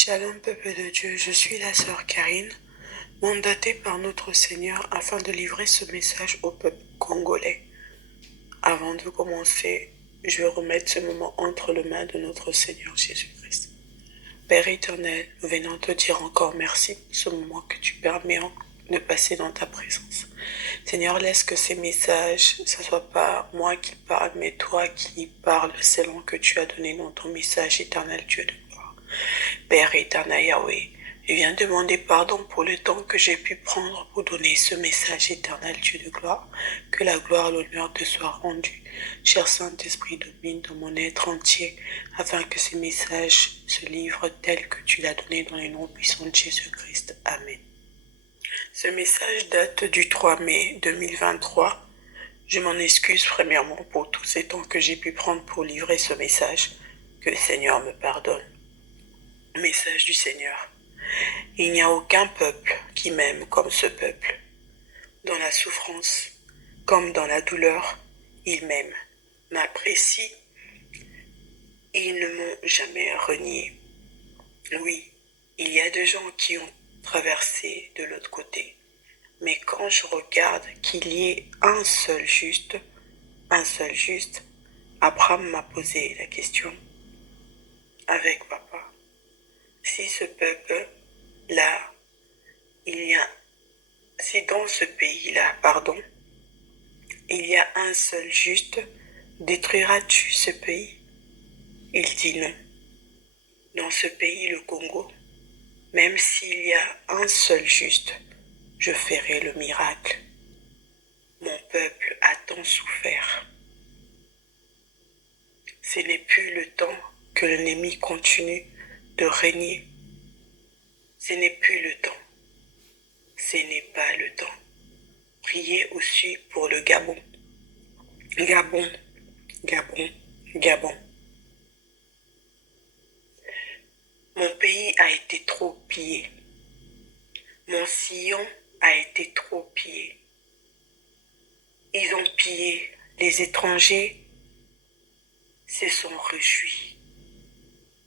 Shalom peuple de Dieu, je suis la sœur Karine, mandatée par notre Seigneur afin de livrer ce message au peuple congolais. Avant de commencer, je vais remettre ce moment entre les mains de notre Seigneur Jésus-Christ. Père éternel, nous venons te dire encore merci pour ce moment que tu permets de passer dans ta présence. Seigneur, laisse que ces messages, ce ne soit pas moi qui parle, mais toi qui parles selon que tu as donné dans ton message éternel, Dieu de gloire. Père éternel Yahweh, je viens demander pardon pour le temps que j'ai pu prendre pour donner ce message éternel, Dieu de gloire. Que la gloire, l'honneur te soit rendue. Cher Saint-Esprit, domine dans mon être entier, afin que ce message se livre tel que tu l'as donné dans les noms puissants de Jésus-Christ. Amen. Ce message date du 3 mai 2023. Je m'en excuse premièrement pour tous ces temps que j'ai pu prendre pour livrer ce message. Que le Seigneur me pardonne. Message du Seigneur. Il n'y a aucun peuple qui m'aime comme ce peuple. Dans la souffrance, comme dans la douleur, ils m'aiment, m'apprécient. Ils ne m'ont jamais renié. Oui, il y a des gens qui ont traversé de l'autre côté. Mais quand je regarde qu'il y ait un seul juste, Abraham m'a posé la question avec papa. Si ce peuple-là, si dans ce pays-là, il y a un seul juste, détruiras-tu ce pays? Il dit non. Dans ce pays, le Congo, même s'il y a un seul juste, je ferai le miracle. Mon peuple a tant souffert. Ce n'est plus le temps que l'ennemi continue de régner. Ce n'est plus le temps. Ce n'est pas le temps. Priez aussi pour le Gabon. Gabon, Gabon, Gabon. Mon pays a été trop pillé. Mon sillon a été trop pillé. Ils ont pillé. Les étrangers se sont réjouis.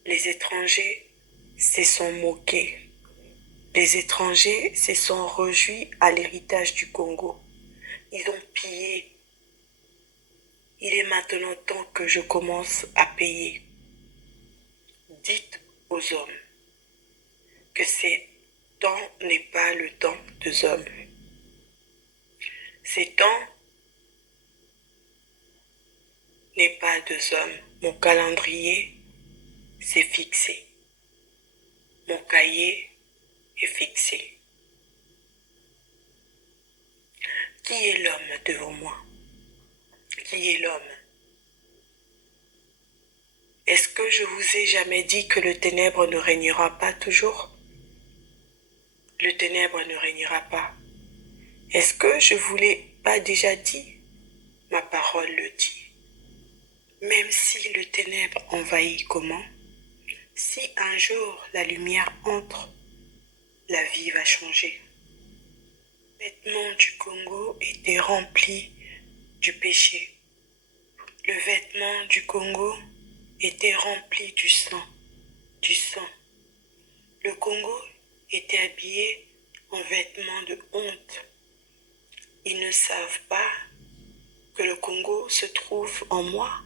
Les étrangers se sont moqués. Les étrangers se sont réjouis à l'héritage du Congo. Ils ont pillé. Il est maintenant temps que je commence à payer. Dites aux hommes que ce temps n'est pas le temps des hommes. Ce temps n'est pas des hommes. Mon calendrier s'est fixé. Mon cahier est fixé. Qui est l'homme devant moi? Qui est l'homme? Est-ce que je vous ai jamais dit que le ténèbre ne régnera pas toujours? Le ténèbre ne régnera pas. Est-ce que je vous l'ai pas déjà dit? Ma parole le dit. Même si le ténèbre envahit comment? Si un jour la lumière entre, la vie va changer. Le vêtement du Congo était rempli du péché. Le vêtement du Congo était rempli du sang, du sang. Le Congo était habillé en vêtements de honte. Ils ne savent pas que le Congo se trouve en moi.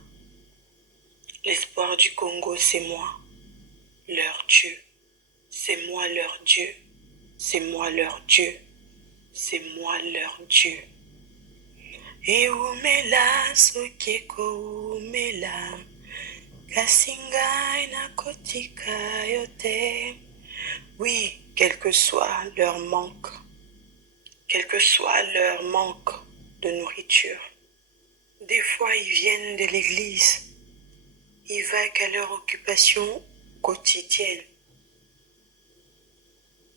L'espoir du Congo, c'est moi, leur Dieu. C'est moi leur Dieu. C'est moi leur Dieu. C'est moi leur Dieu. Et umela sokeko umela kasinga inakotika yote. Oui, quel que soit leur manque de nourriture. Des fois, ils viennent de l'église. Ils vaquent à leur occupation quotidienne.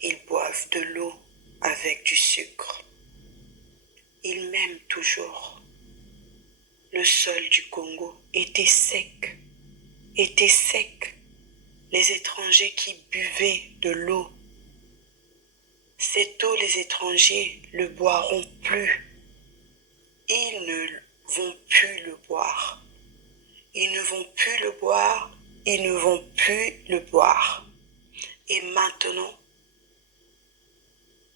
Ils boivent de l'eau avec du sucre. Ils m'aiment toujours. Le sol du Congo était sec. Les étrangers qui buvaient de l'eau, cette eau, les étrangers le boiront plus. Ils ne vont plus le boire. Ils ne vont plus le boire. Ils ne vont plus le boire. Et maintenant,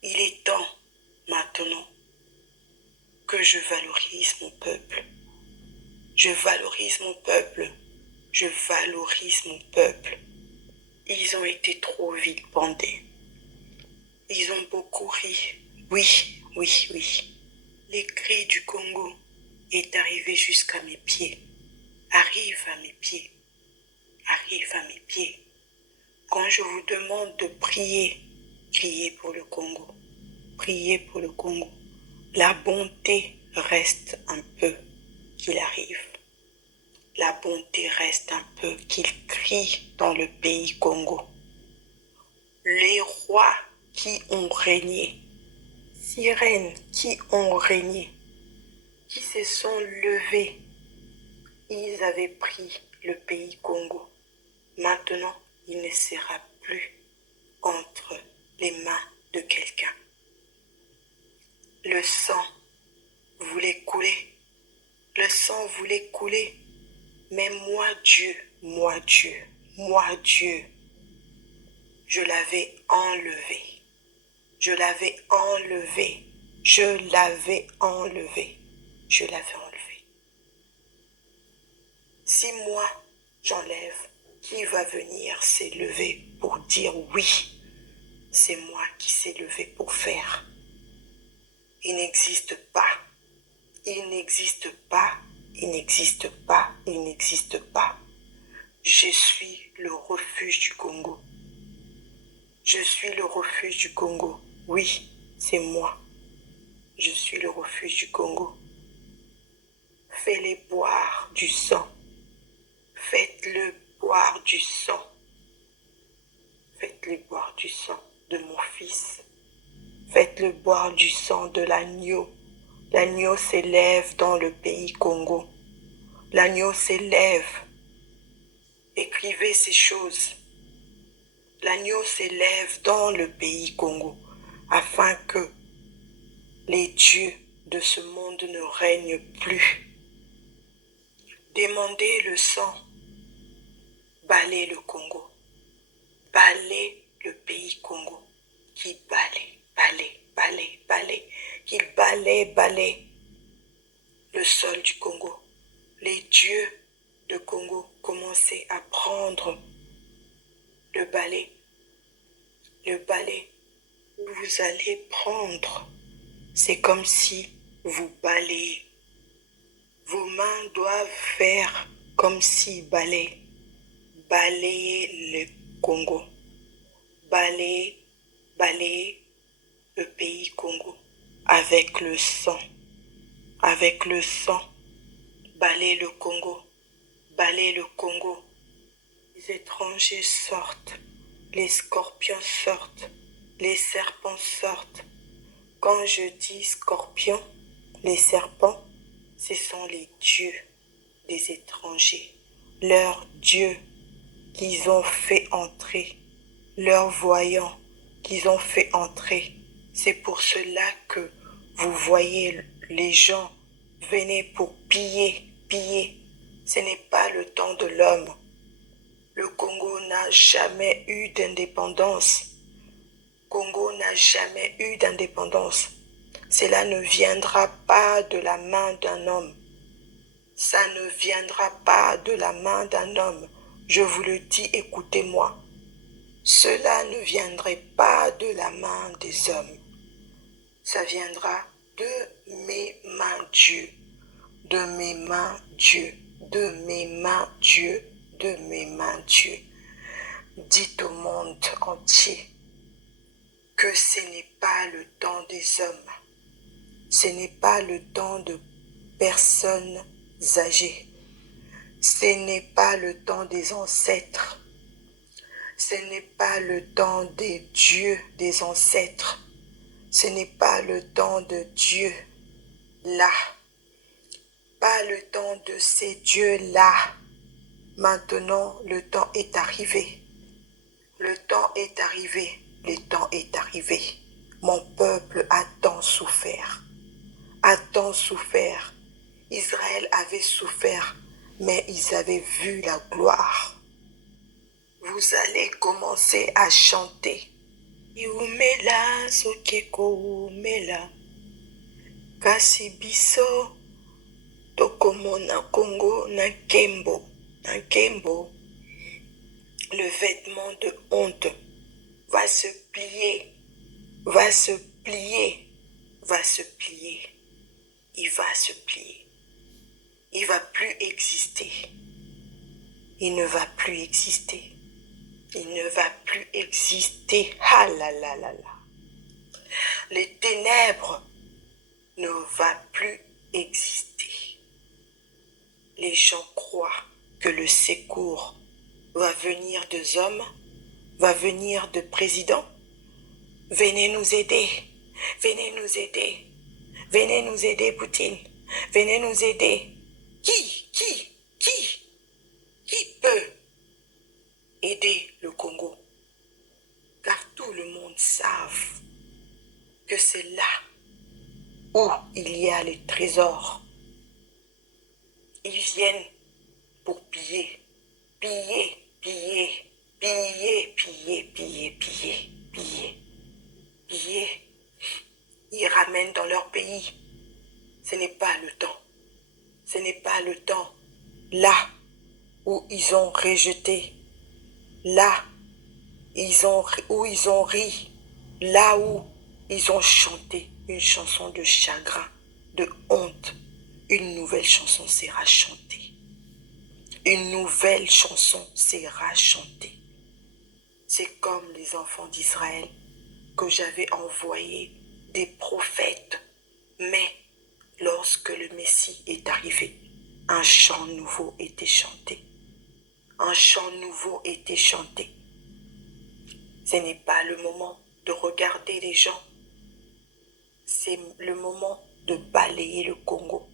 il est temps, maintenant, que je valorise mon peuple. Je valorise mon peuple. Je valorise mon peuple. Ils ont été trop vilipendés. Ils ont beaucoup ri. Oui, oui, oui. Les cris du Congo est arrivé jusqu'à mes pieds. Arrive à mes pieds. Arrive à mes pieds. Quand je vous demande de prier, priez pour le Congo. Priez pour le Congo. La bonté reste un peu qu'il arrive. La bonté reste un peu qu'il crie dans le pays Congo. Les rois qui ont régné, sirènes qui ont régné, qui se sont levés, ils avaient pris le pays Congo. Maintenant, il ne sera plus entre les mains de quelqu'un. Le sang voulait couler. Le sang voulait couler. Mais moi, Dieu, je l'avais enlevé. Je l'avais enlevé. Je l'avais enlevé. Je l'avais enlevé. Si moi, j'enlève, qui va venir s'élever pour dire oui? C'est moi qui s'est levé pour faire. Il n'existe pas. Il n'existe pas. Il n'existe pas. Il n'existe pas. Je suis le refuge du Congo. Je suis le refuge du Congo. Oui, c'est moi. Je suis le refuge du Congo. Fais-les boire du sang. Faites-le boire du sang. Faites-le boire du sang de mon fils. Faites-le boire du sang de l'agneau. L'agneau s'élève dans le pays Congo. L'agneau s'élève. Écrivez ces choses. L'agneau s'élève dans le pays Congo afin que les dieux de ce monde ne règnent plus. Demandez le sang. Balayez le Congo. Balayez le pays Congo. Qui balaye, balaye, balaye, balaye. Qu'il balaye, balaye le sol du Congo. Les dieux de Congo commencez à prendre le balai. Le balai, vous allez prendre. C'est comme si vous balayez. Vos mains doivent faire comme si balayez. Balayez le Congo. Balayez, balayez le pays Congo avec le sang. Avec le sang, balayez le Congo. Balayez le Congo. Les étrangers sortent. Les scorpions sortent. Les serpents sortent. Quand je dis scorpions, les serpents, ce sont les dieux des étrangers, leurs dieux qu'ils ont fait entrer, leurs voyants qu'ils ont fait entrer. C'est pour cela que vous voyez les gens venir pour piller, piller. Ce n'est pas le temps de l'homme. Le Congo n'a jamais eu d'indépendance. Congo n'a jamais eu d'indépendance. Cela ne viendra pas de la main d'un homme. Ça ne viendra pas de la main d'un homme. Je vous le dis, écoutez-moi. Cela ne viendrait pas de la main des hommes. Ça viendra de mes mains, Dieu. De mes mains, Dieu. De mes mains, Dieu. De mes mains, Dieu. Dites au monde entier que ce n'est pas le temps des hommes. Ce n'est pas le temps de personnes âgées. Ce n'est pas le temps des ancêtres. Ce n'est pas le temps des dieux des ancêtres. Ce n'est pas le temps de Dieu là. Pas le temps de ces dieux-là. Maintenant, le temps est arrivé. Le temps est arrivé. Le temps est arrivé. Mon peuple a tant souffert. A tant souffert. Israël avait souffert, mais ils avaient vu la gloire. vous allez commencer à chanter. Iumela sokeko umela. Kasi biso tokomona Congo na nkembo. Le vêtement de honte va se plier. Il va se plier. Il va plus exister. Il ne va plus exister. Ah là là là là. Les ténèbres ne vont plus exister. Les gens croient que le secours va venir des hommes, va venir de présidents. Venez nous aider, Poutine. Venez nous aider. Qui peut aider le Congo? Car tout le monde savent que c'est là où il y a les trésors. Ils viennent pour piller. Ils ramènent dans leur pays. Ce n'est pas le temps. Là où ils ont rejeté, là où ils ont ri, là où ils ont chanté une chanson de chagrin, de honte, une nouvelle chanson sera chantée. C'est comme les enfants d'Israël que j'avais envoyé des prophètes. Mais lorsque le Messie est arrivé, un chant nouveau était chanté. Ce n'est pas le moment de regarder les gens. C'est le moment de balayer le Congo.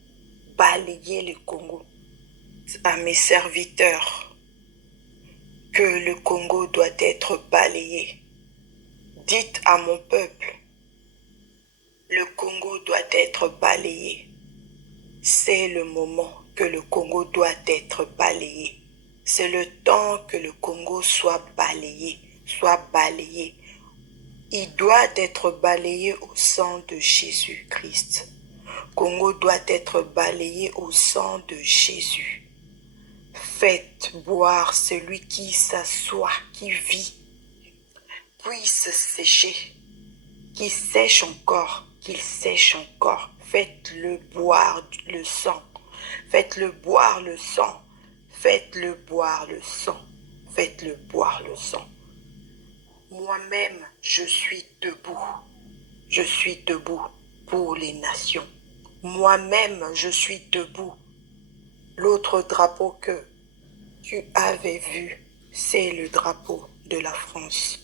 À mes serviteurs que le Congo doit être balayé. Dites à mon peuple, le Congo doit être balayé. C'est le moment que le Congo doit être balayé. C'est le temps que le Congo soit balayé. Il doit être balayé au sang de Jésus-Christ. Congo doit être balayé au sang de Jésus. Faites boire celui qui s'assoit, qui vit, puisse sécher, qu'il sèche encore. Faites-le boire le sang. Moi-même, je suis debout pour les nations. Moi-même, je suis debout. L'autre drapeau que tu avais vu, c'est le drapeau de la France.